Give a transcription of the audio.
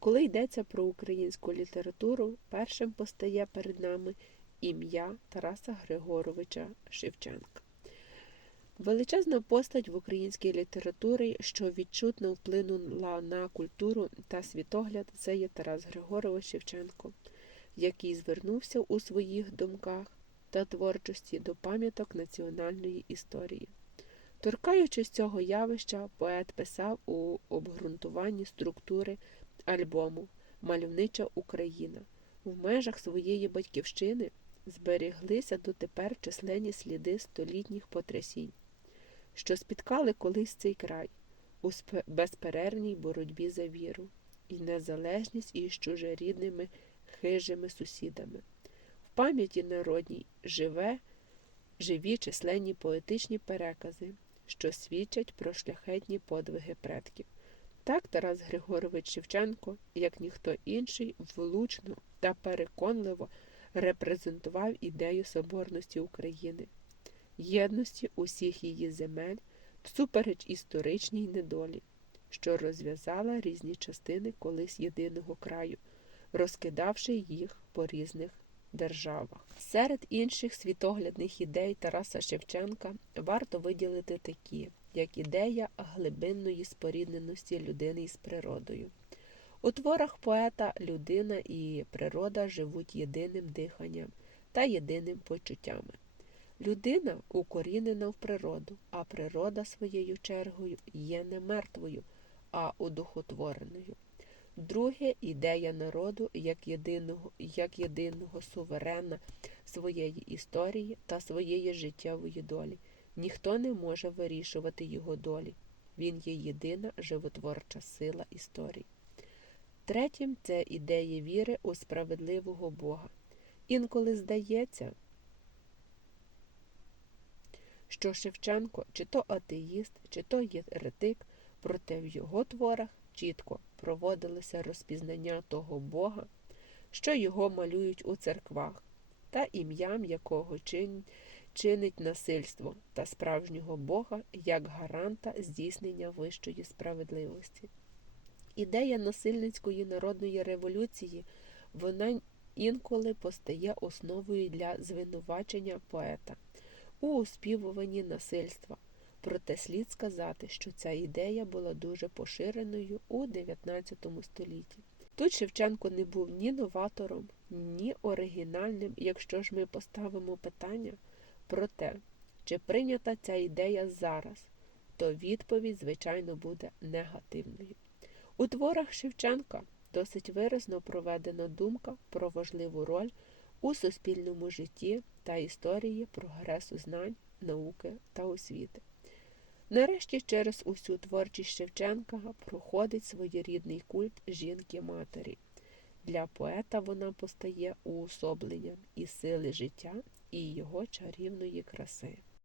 Коли йдеться про українську літературу, першим постає перед нами ім'я Тараса Григоровича Шевченка. Величезна постать в українській літературі, що відчутно вплинула на культуру та світогляд, це є Тарас Григорович Шевченко, який звернувся у своїх думках та творчості до пам'яток національної історії. Торкаючись цього явища, поет писав у обґрунтуванні структури альбому Мальовнича Україна. В межах своєї батьківщини зберіглися дотепер численні сліди столітніх потрясінь, що спіткали колись цей край у безперервній боротьбі за віру і незалежність із чужорідними хижими сусідами. В пам'яті народній живе живі численні поетичні перекази, що свідчать про шляхетні подвиги предків. Так Тарас Григорович Шевченко, як ніхто інший, влучно та переконливо репрезентував ідею соборності України, єдності усіх її земель всупереч історичній недолі, що розв'язала різні частини колись єдиного краю, розкидавши їх по різних державах. Серед інших світоглядних ідей Тараса Шевченка варто виділити такі, як ідея глибинної спорідненості людини із природою. У творах поета людина і природа живуть єдиним диханням та єдиним почуттями. Людина укорінена в природу, а природа своєю чергою є не мертвою, а одухотвореною. Друге ідея народу як єдиного, як єдиного суверена своєї історії та своєї життєвої долі. Ніхто не може вирішувати його долі. Він є єдина животворча сила історії. Третім це ідея віри у справедливого Бога. Інколи здається, що Шевченко чи то атеїст, чи то єретик, проте в його творах чітко проводилося розпізнання того Бога, що його малюють у церквах, та ім'ям якого чин, чинить насильство та справжнього Бога як гаранта здійснення вищої справедливості. Ідея насильницької народної революції вона інколи постає основою для звинувачення поета у оспівуванні насильства. Проте слід сказати, що ця ідея була дуже поширеною у 19 столітті. Тут Шевченко не був ні новатором, ні оригінальним, якщо ж ми поставимо питання про те, чи прийнята ця ідея зараз, то відповідь, звичайно, буде негативною. У творах Шевченка досить виразно проведена думка про важливу роль у суспільному житті та історії прогресу знань, науки та освіти. Нарешті через усю творчість Шевченка проходить своєрідний культ жінки-матері. Для поета вона постає уособленням і сили життя, і його чарівної краси.